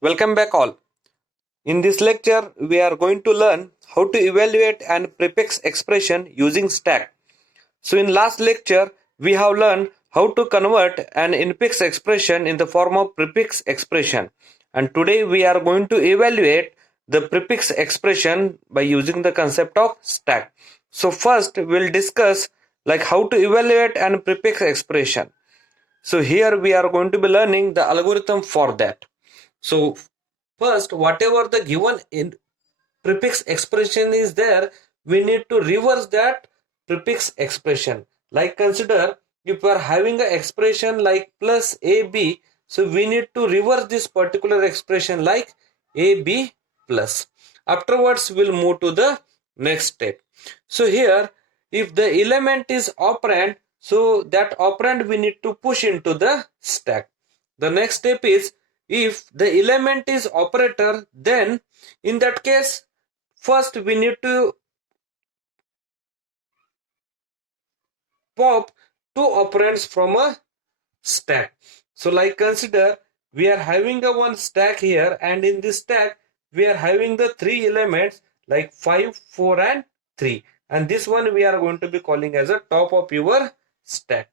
Welcome back all. In this lecture, we are going to learn how to evaluate an prefix expression using stack. So in last lecture, we have learned how to convert an infix expression in the form of prefix expression. And today we are going to evaluate the prefix expression by using the concept of stack. So first we'll discuss like how to evaluate an prefix expression. So here we are going to be learning the algorithm for that. So first, whatever the given in prefix expression is there, we need to reverse that prefix expression. Like consider if we are having an expression like plus AB, so we need to reverse this particular expression like AB plus. Afterwards, we'll move to the next step. So here, if the element is operand, so that operand we need to push into the stack. The next step is if the element is operator, then in that case, first we need to pop two operands from a stack. So like consider we are having a one stack here, and in this stack we are having the three elements like 5, 4 and 3, and this one we are going to be calling as a top of your stack.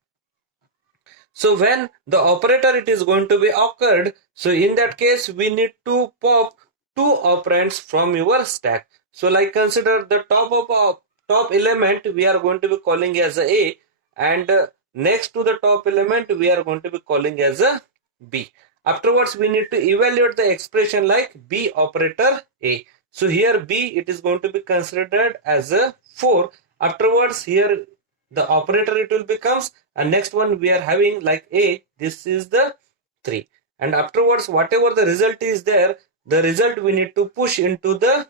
So when the operator it is going to be occurred, so in that case we need to pop two operands from your stack. So like consider the top element we are going to be calling as a, and next to the top element we are going to be calling as a B. Afterwards we need to evaluate the expression like B operator A. So here B it is going to be considered as a 4. Afterwards here the operator it will becomes, and next one we are having like A, this is the 3, and afterwards whatever the result is there, the result we need to push into the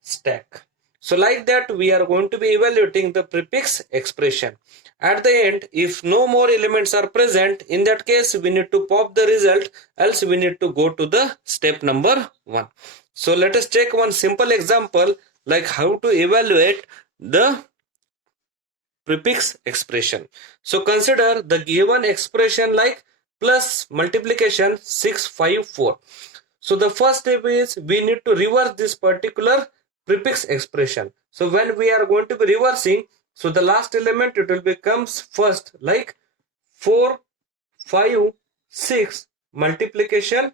stack. So like that we are going to be evaluating the prefix expression. At the end, if no more elements are present, in that case we need to pop the result, else we need to go to the step number 1. So let us take one simple example like how to evaluate the prefix expression. So consider the given expression like plus multiplication 654. So the first step is we need to reverse this particular prefix expression. So when we are going to be reversing, so the last element it will becomes first like 4, 5, 6 multiplication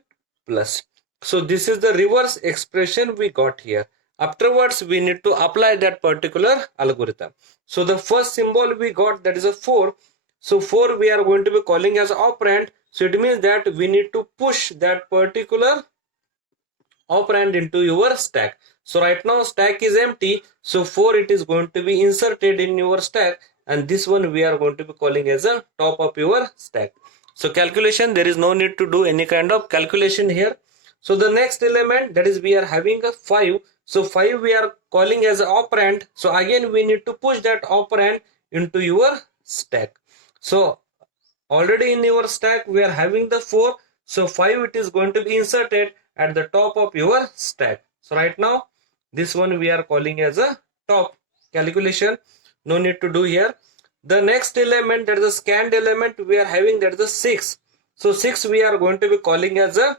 plus. So this is the reverse expression we got here. Afterwards we need to apply that particular algorithm. So the first symbol we got, that is a 4. So 4 we are going to be calling as operand. So it means that we need to push that particular operand into your stack. So right now stack is empty, so 4 it is going to be inserted in your stack, and this one we are going to be calling as a top of your stack. So calculation, there is no need to do any kind of calculation here. So the next element, that is we are having a 5. So 5 we are calling as an operand. So again we need to push that operand into your stack. So already in your stack we are having the 4. So 5 it is going to be inserted at the top of your stack. So right now this one we are calling as a top. Calculation no need to do here. The next element, that is the scanned element, we are having, that is the 6. So 6 we are going to be calling as a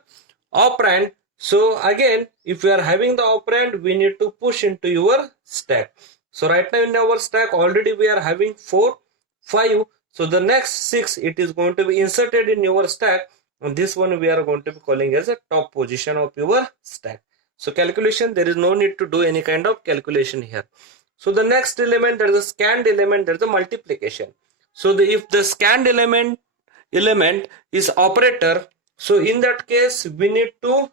operand. So again if we are having the operand, we need to push into your stack. So right now in our stack already we are having 4, 5. So the next 6 it is going to be inserted in your stack, and this one we are going to be calling as a top position of your stack. So calculation, there is no need to do any kind of calculation here. So the next element, that is the scanned element, that is the multiplication. So if the scanned element is operator, so in that case we need to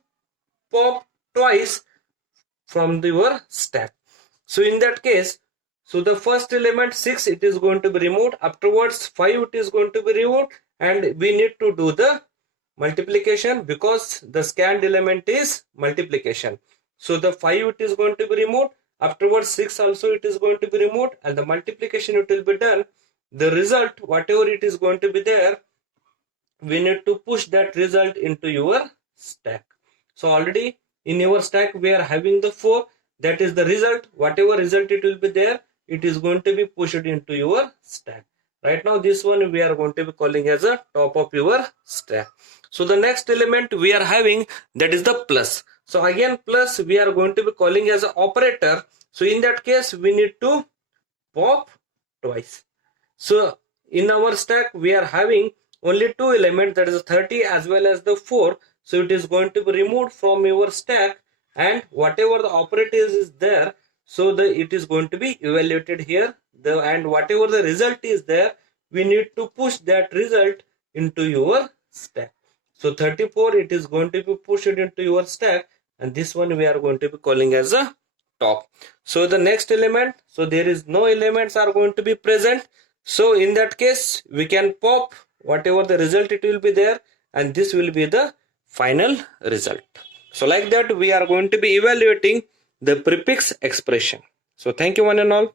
pop twice from your stack. So in that case, so the first element 6 it is going to be removed, afterwards 5 it is going to be removed, and we need to do the multiplication because the scanned element is multiplication. So the 5 it is going to be removed, afterwards 6 also it is going to be removed, and the multiplication it will be done. The result whatever it is going to be there, we need to push that result into your stack. So already in your stack we are having the 4, that is the result. Whatever result it will be there, it is going to be pushed into your stack. Right now this one we are going to be calling as a top of your stack. So the next element we are having, that is the plus. So again plus we are going to be calling as an operator. So in that case we need to pop twice. So in our stack we are having only two elements, that is 30 as well as the 4. So it is going to be removed from your stack, and whatever the operator is there, so it is going to be evaluated here, and whatever the result is there, we need to push that result into your stack. So 34, it is going to be pushed into your stack, and this one we are going to be calling as a top. So the next element, so there is no elements are going to be present. So in that case we can pop whatever the result it will be there, and this will be the final result. So like that we are going to be evaluating the prefix expression. So thank you one and all.